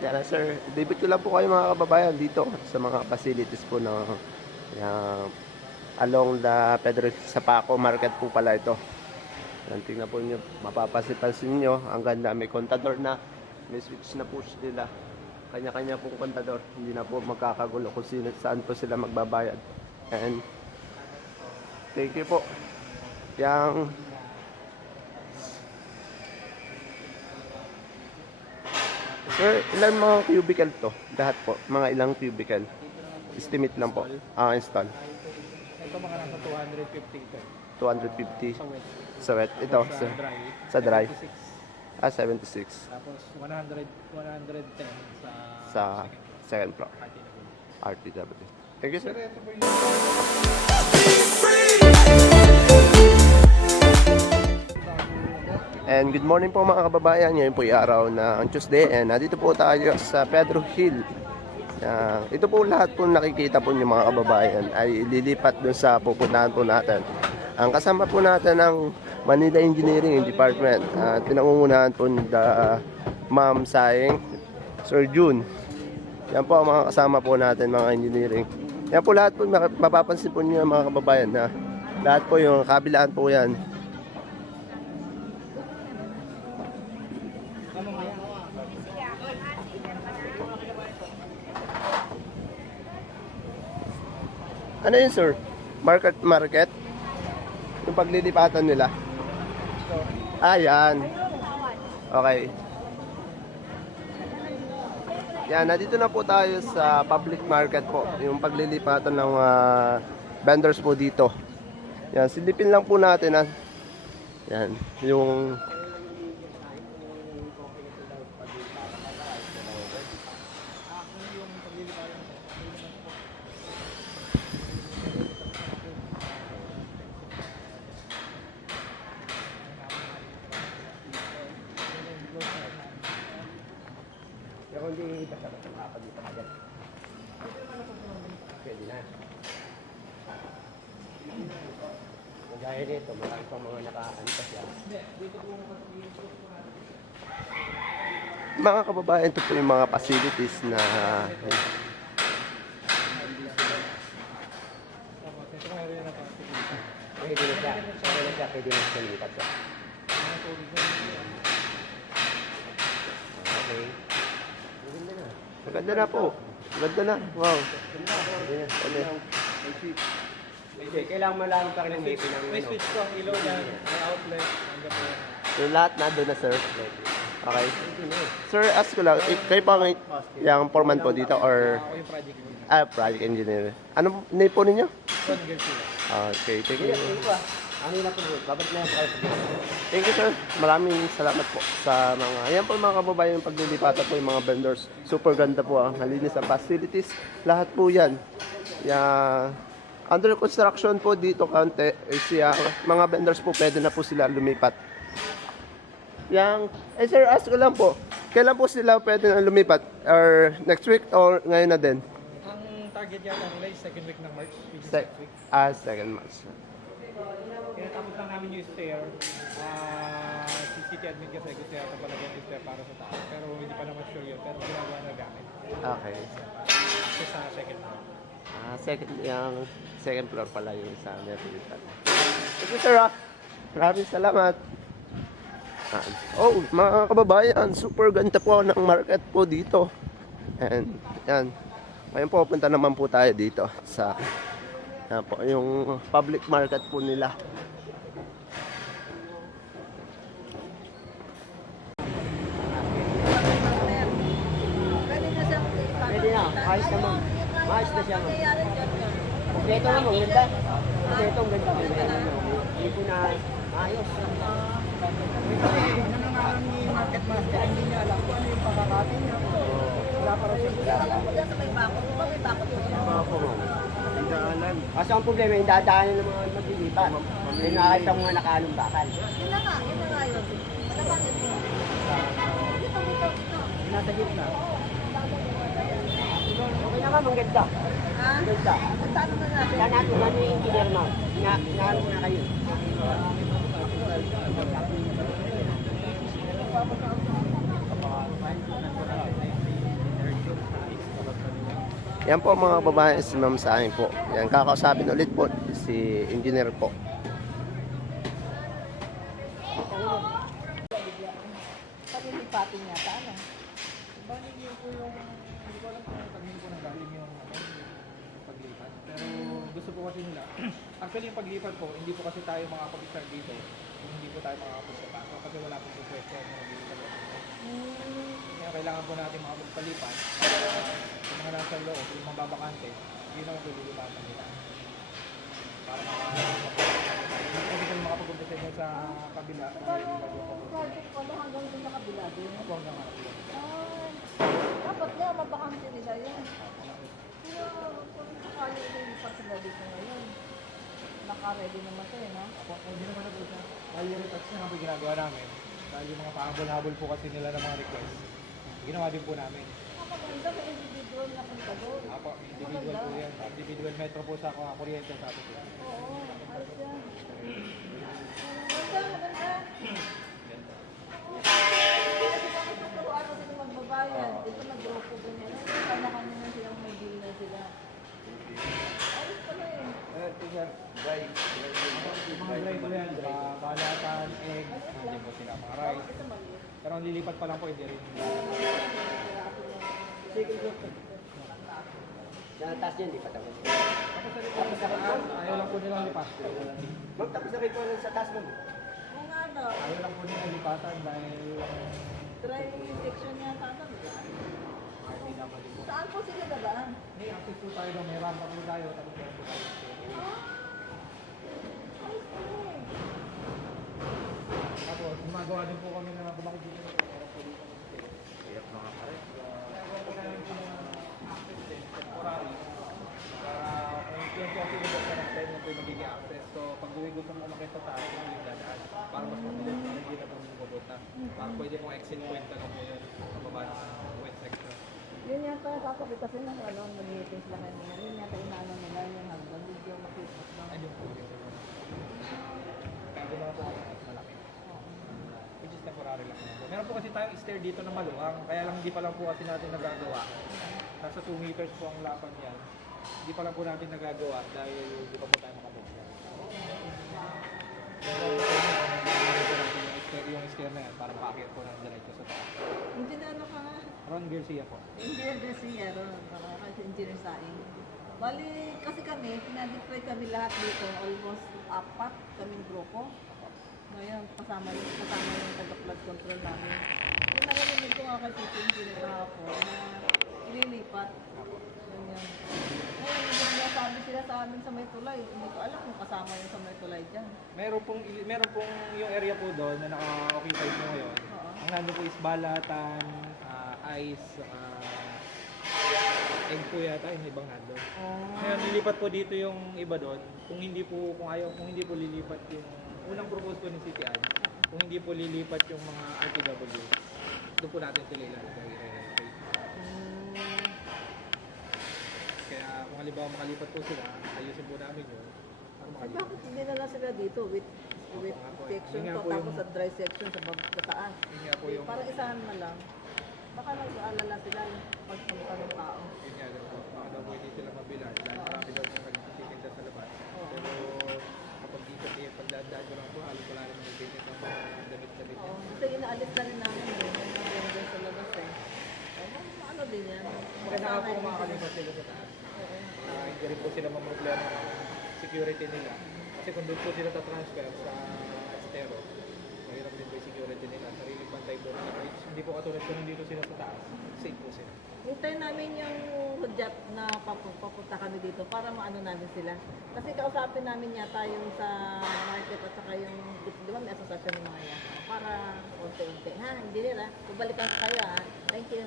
Yan, sir. Debit ko lang po kayo mga kababayan dito sa mga facilities po ng along the Pedro sa Paco Market po pala ito. Yan, tingnan po nyo. Mapapansin nyo. Ang ganda. May kontador na. May switch na push nila. Kanya-kanya pong kontador. Hindi na po magkakagulo kung saan po sila magbabayad. And thank you po. Yang sir, ilan mga cubicle to? Lahat po. Mga ilang cubicle? Estimate lang po. Install. Ito mga nasa 250 ito. 250 Sa wet. sa wet. Ito sa dry. 76. 76 Tapos 110 sa second floor. RTW. Thank you, sir. Ito po yung And good morning po mga kababayan. Ngayon po yung araw ng Tuesday and nandito po tayo sa Pedro Hill. Ito po lahat po nakikita po yung mga kababayan ay lilipat dun sa pupuntahan po natin. Ang kasama po natin ng Manila Engineering Department. Pinangungunahan po ni Ma'am Saing, Sir June. Yan po ang mga kasama po natin mga engineering. Yan po lahat po mapapansin po niyo mga kababayan na lahat po yung kabilaan po yan. Ano yun, sir? Market? Yung paglilipatan nila? Yan. Okay. Yan, nandito na po tayo sa public market po. Yung paglilipatan ng vendors po dito. Yan, silipin lang po natin. Yan, yung hindi basta-basta makapagita ka dyan. Pwede na. Gaya nito, marami pang mga nakaantas yan. Mga kababayan, ito po yung mga facilities na pwede na siya, pwede na siya lumipat siya. Okay. Maganda na po. Maganda na. Wow. Kailangan malaman pa rin ng BP ng may switch ko, ilaw yan, may outlet, yung lahat na doon na, sir. Okay. Sir, ask ko lang, kayo pa yung foreman po dito or ako yung project engineer. project engineer. Ano name po ninyo? Garcia. Okay, thank you. Thank you, sir. Maraming salamat po sa mga, ayan po mga kababayan, yung paglilipatan po yung mga vendors. Super ganda po, malinis ang facilities. Lahat po yan. Under construction po dito kante, mga vendors po pwede na po sila lumipat. Sir, ask ko lang po, kailan po sila pwede na lumipat? Or next week or ngayon na din? Ang target yata nila is second week ng March, which is next week. Second March. Kinatapos lang namin yung stair. Si city admin kasi gusto yata palagyan yung stair para sa taas. Pero hindi pa naman sure yun. Pero ginagawa na gamit. Okay. So sa second floor. Second floor pala yung sa Metro Manila. Thank you, sir. Maraming salamat. Mga kababayan, super ganda po ng market po dito. And yan. Ngayon po, punta naman po tayo dito sa po, yung public market po nila. Pwede na, ayos naman. Ayos na siya. Kompleto na mo, ganda. Kompleto, ang ganda. Hindi po na ayos. Market master, hindi niya alam kung ano yung pakakatin niya. Wala pa rin siya. Alam ko dyan sa may bakot. Di ba may bakot po siya? Kasi ang problema, yung dadaanan ng mga maglilipat. Yung nakakita mo nga nakalong bakal. Yun na nga yun. Malapagin mo. Dito. Nasa gitna. Okay naman, ang ganda. Ang ganda. Ang tanong na natin. Yan natin, ano yung engineer mo? Inaano na kayo. Yan po mga babae, si ma'am sa akin po. Yan, kakausapin ulit po si engineer po. Palilipatin yata, ano? Bali yun po yung, hindi ko alam kung tagmin po nang galing yung paglipat. Pero gusto po kasi nila, actually yung paglipat po, hindi po kasi tayo makakapag-start dito. Hindi po tayo makakapag-start kasi wala po po pwesto na nag-iisa po. Kaya kailangan po natin makapagpalipat. Yung mga nasa loob, yung mga babakante, hindi naman po lilipatan nila. Para kasi kung makapag-umpisa nyo sa kabila, Project pala hanggang dun sa kabila din. ako hanggang kabila. Dapat nga mabakante nila yun. Pero kung sakali ililipat sila dito ngayon, naka-ready naman ito no? Ako, hindi naman na po siya. Dahil retouch na ang ginagawa namin. Dahil yung mga pahabol-habol po kasi nila ng mga request, ginawa din po namin. Maganda sa individual na punta doon. Ako, individual po yan. Individual metro po sa kuryente sa atin. Oo, ayos yan. Maganda. Turuan na sila magbabayad. Dito nag-grupo ganyan. Kanya-kanya na silang may deal na sila. Ayos pala eh. Mga dry po yan, balatan, egg, hindi po sila mga rice. Ito maliit. Pero ang lilipat pa lang po, hindi rin. Taas niya, hindi pa tapos. Tapos sa lipat sa taas, ayaw lang po nilang lipat. Tapos na rin po sa taas mo. Oo nga daw. Ayaw lang po nilang lipatan dahil Dry section yata ito. hindi naman din po. Saan po sila dadaan? May access po tayo doon, may rampa po tayo, tapos meron po tayo. Ayos pala eh. Tapos gumagawa din po kami na bumakit dito na po dito. Iyak mga pare. Gagawa po namin po ng access din, temporary. Para kung yun po ang pinubos na ng time na po yung magiging access. So pag uwi gusto mo umakit sa taas, yung yung dadaan. Para mas mabilis, para hindi na po bumubot na. Para pwede mong exit point na lang po yun. Pababa ng point section. Yun yata kakapit kasi ng ano, mag-meetings lang kanina. Yun yata inaano nila yung hanggang video makikot na. Ayun po yun. Kaya gumawa po kami ng malaki. Which is temporary lang naman po. Meron po kasi tayong stair dito na maluwang. Kaya lang hindi pa lang po kasi natin nagagawa. Nasa 2 meters po ang lapad yan. Hindi pa lang po natin nagagawa dahil hindi pa po tayo makabuksan. Pero yung stair na yan para makakit po ng diretso sa taas. Engineer ano ka nga? Ron Garcia po. Engineer Garcia ron. Kasi engineer saing. Bali, kasi kami, pinadeploy kami lahat dito. Almost 4 kaming grupo. Ngayon, kasama yung taga-flood control namin. Yung narinig ko nga kay Tito Engineer kahapon na ililipat. Ganyan. Ngayon, hindi nga sabi sila sa amin sa may tulay. Hindi ko alam kung kasama yung sa may tulay dyan. Meron pong yung area po doon na naka-occupy po ngayon. Oo. Ang nandun po is balatan, ice, egg po yata, yung ibang nandun. Ngayon, lilipat po dito yung iba doon. Kung hindi po lilipat yung unang propose po ni CTI, kung hindi po lilipat yung mga RTW, doon po natin sila ilalagay. Kaya kung halimbawa makalipat po sila, ayusin po namin yun. Para Ay, makalipat. bakit hindi na lang sila dito with section Yun nga to, po tapos yung- sa dry section sa taas. Yun nga po yung, Parang isahan na lang. Baka nag-aalala sila yung pagpunta ng tao. yun nga daw po, baka daw po hindi sila mabilan dahil marami daw yung nagtitinda sa labas. Pero kapag dito pagdadaan ko lang po, halos wala naman nagtitinda ng mga damit-damit. Oo, kasi inaalis na rin namin yung nag-vendor sa labas eh. Ano din yan? Maganda nga po kung makakalipat sila sa taas. Hindi rin po sila mamroblema ng security nila. Kasi kung doon po sila tatransfer sa estero, mahirap din po yung security nila. Sariling bantay po nila. Hindi po katulad kung nandito sila sa taas, safe po sila. Hintay namin yung hudyat na papunta kami dito para maano namin sila. Kasi kausapin namin yata yung sa market at saka yung, di ba may asosasyon ng mga yan. Para unti-unti. Ha, hindi nila. Babalikan ko kayo ha. Thank you.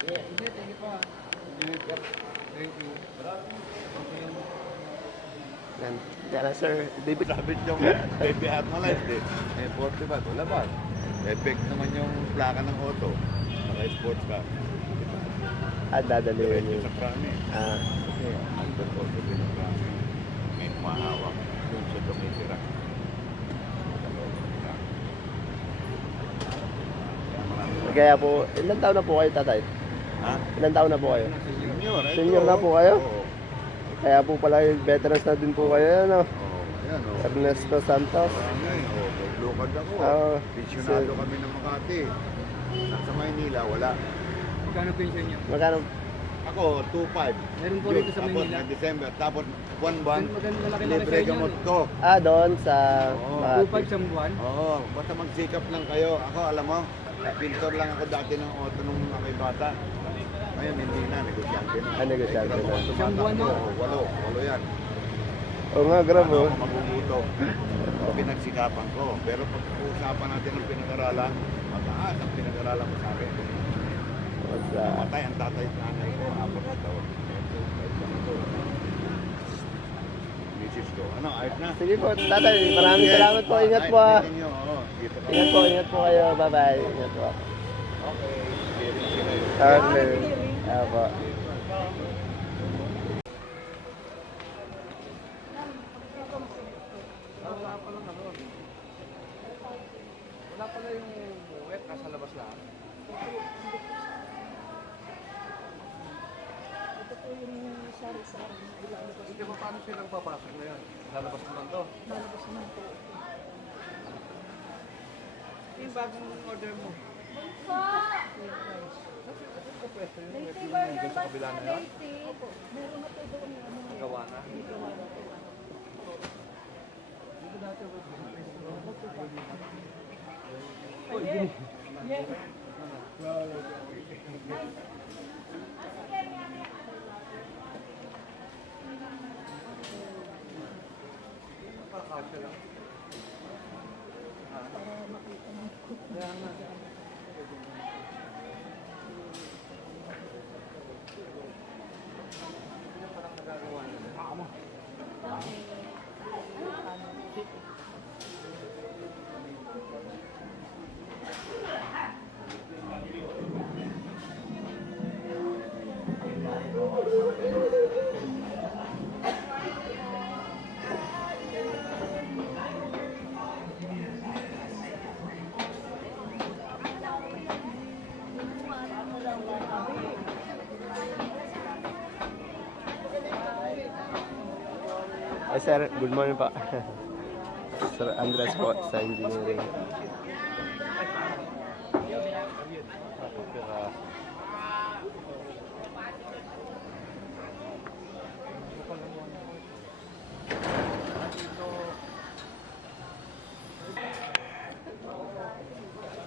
Thank you. Thank you po. Thank you. Yan. Yan sir. David. Sabit yung baby at na life eh. Eh, 40 ba? Wala ba? Effect naman yung plaka ng auto. Naka-sports ka. Dadaliwan Diretso yun. sa prami. Okay. Andun auto din ang prami. May mahawak. Doon siya tumitira. Kaya po, ilan taon na po kayo tatay? Ha? Ilan taon na po kayo? Senior. ito, Senior na po kayo? Oo. Kaya po pala yung veterans na din po kayo, ano? Oo, ayan, oo. Ernesto Santos. Barangay, oo. Maglukad ako. Oo. Pensyonado kami ng Makati. Sa Maynila, wala. Magkano pension niyo? Magkano? Ako, 2.5. Meron po June, rito sa tapos Manila. may December. Tapos, buwan-buwan, Maganda malaki-laki libre sa inyo. gamot ko. Doon sa Oo. Makati. 2.5 sa buwan. Oo, basta magsikap lang kayo. Ako, alam mo, pintor lang ako dati ng auto nung ako'y bata. Ngayon, hindi na, negosyante na. Negosyante na. Isang buwan, no? Walo yan. Oo nga, grab Ano oh. ako maguguto. Pinagsikapan ko. Pero pag uusapan natin ng pinag-aralan, mataas ang pinag-aralan mo sa akin. Namatay ang tatay at nanay ko, 4 na taon. Misis ko. Ano, ayos na? Sige po, tatay. Maraming salamat po. Ingat po ah. Tingnan nyo, oo. Dito ka. Ingat po kayo. Bye-bye. Ingat po. Okay. Clearing sila yun. Okay. Apo. Wala pala yung wet, nasa labas lang. Ito po yung sari-sari. Hindi ba paano silang papasok na yan? Lalabas naman to. Lalabas naman po. Yung bagong order mo. Pwesto yun, yung sa kabila na yan. Meron na po doon yung ano. Gawa na. Gawa na po. Nakakasya lang. Kaya nga. Parang nagagawa nila. Ay sir, good morning pa. Sir Andres po sa engineering.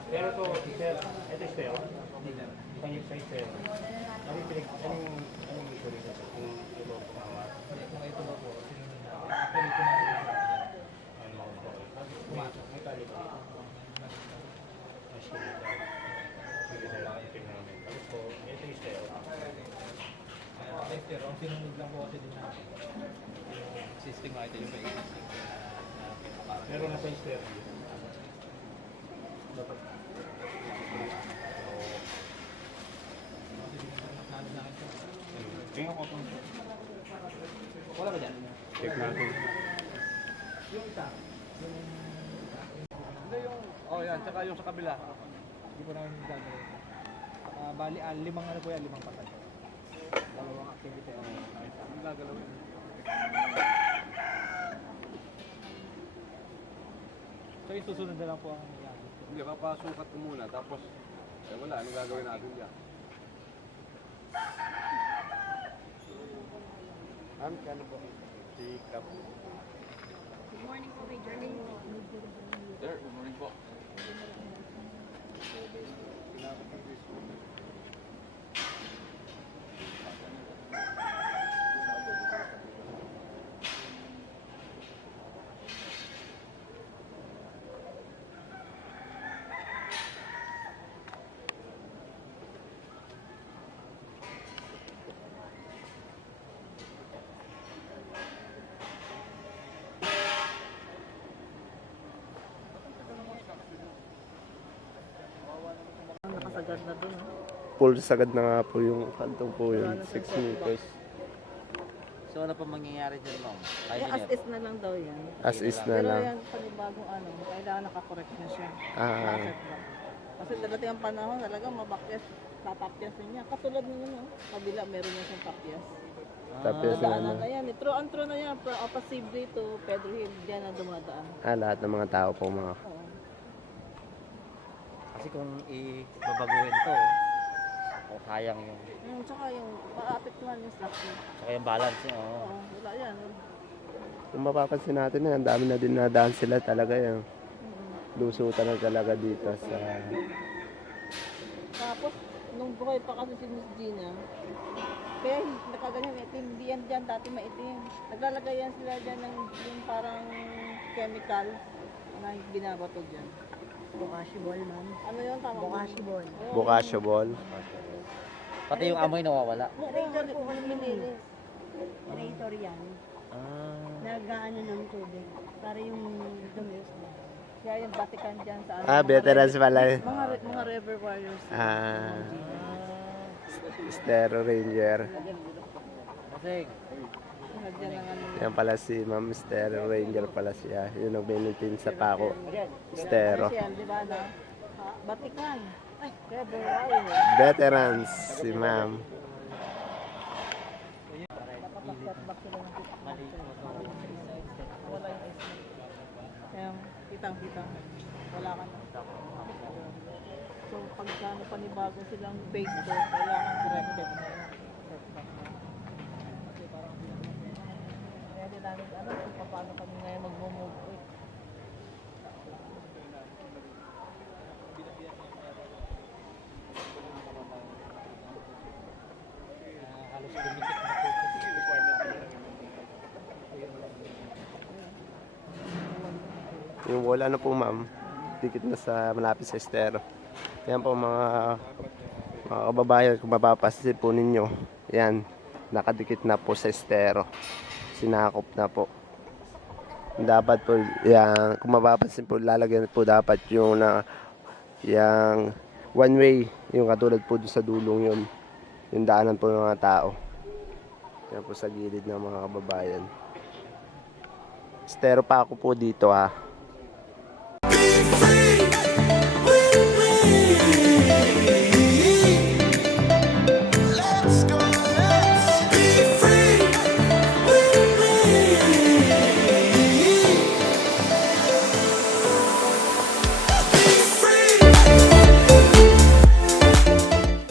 Pero to, sir, ito is pero. Ang yung size pero. Anong issue rin ito? Kung ito kawa. Kung ito ba po, actually kumain. Ano po? May tali ba? Sige sir, tingnan namin. Tapos po, ito is pero. Pero ang sinunod lang po kasi din natin. Yung existing nga ito yung existing. Pero nasa is pero. Dapat. Tingnan ko kung Wala ba dyan? check natin. Yung isa. Hindi yung... Oh yan, tsaka yung sa kabila. Hindi po namin gagawin. Bali, 5 ano po yan, 5 patay. Dalawang activity ang gagawin. So yung susunod na lang po ang nangyayari. Hindi, papasukat ko muna. Tapos, wala. Anong gagawin natin dyan? Kano po? Sikap. Good morning po, Major. Sir, good morning po. Nakasagad na doon. Full sagad na nga po yung kantong po yun. 6 meters. So ano pa mangyayari dyan, ma'am? As is na lang daw yan. As is na Pero lang. yan, panibagong ano, kailangan nakakorek na siya. Ah. Bakit ba? Kasi darating ang panahon, talagang mabakit. tatapyasin niya. Katulad ng ano, kabila meron na siyang tapyas. Tapos yung ano, Nadaanan na yan. True and true na yan. Pasibre to Pedro Hill. Diyan na dumadaan. lahat ng mga tao po mga. Oo. Kasi kung ibabaguhin to, o sayang yung, Tsaka yung maapektuhan yung structure. saka yung balance yun. Oo. Oo, wala yan. Kung mapapansin natin ang dami na din nadaan sila talaga yung lusutan na talaga dito sa Tapos, nung buhay pa kasi si Miss Gina, kaya nakaganyan maitim. Hindi yan dyan dati maitim. Naglalagay yan sila dyan ng yung parang chemical na binabato dyan. Bokashi ball, ma'am. Ano yun? Tama Bokashi ball. Bocaccio ball. Pati yung amoy nawawala. Generator po kami Minilis. Generator yan. Nag-ano ng tubig. Para yung dumi. Kaya yung Vatican dyan sa ano. Veterans pala. Mga river warriors. Stero Ranger. Kasi, Dyan lang ano. Yan pala si Ma'am Stero Ranger pala siya. Yun ang maintain sa Paco. Stero. Kasi yan, di ba na? Vatican. Ay, river warriors. Veterans si Ma'am. Dapat mag-setback sila ng wala yung ice. Kaya kitang-kitang. Wala ka na. So, pagka panibago silang base to, kailangan corrected na yun. Setback na. Kasi parang kaya din namin alam kung paano kami ngayon mag-move. Halos dumikit na po. Yung wall ano po ma'am, dikit na sa malapit sa estero. Yan po mga kababayan, kung mapapansin po ninyo, yan, nakadikit na po sa estero. Sinakop na po. Dapat po, yan, kung mapapansin po, lalagyan po dapat yung yung one way, yung katulad po doon sa dulong yun. Yung daanan po ng mga tao. Yan po sa gilid ng mga kababayan. Estero pa ako po dito ha.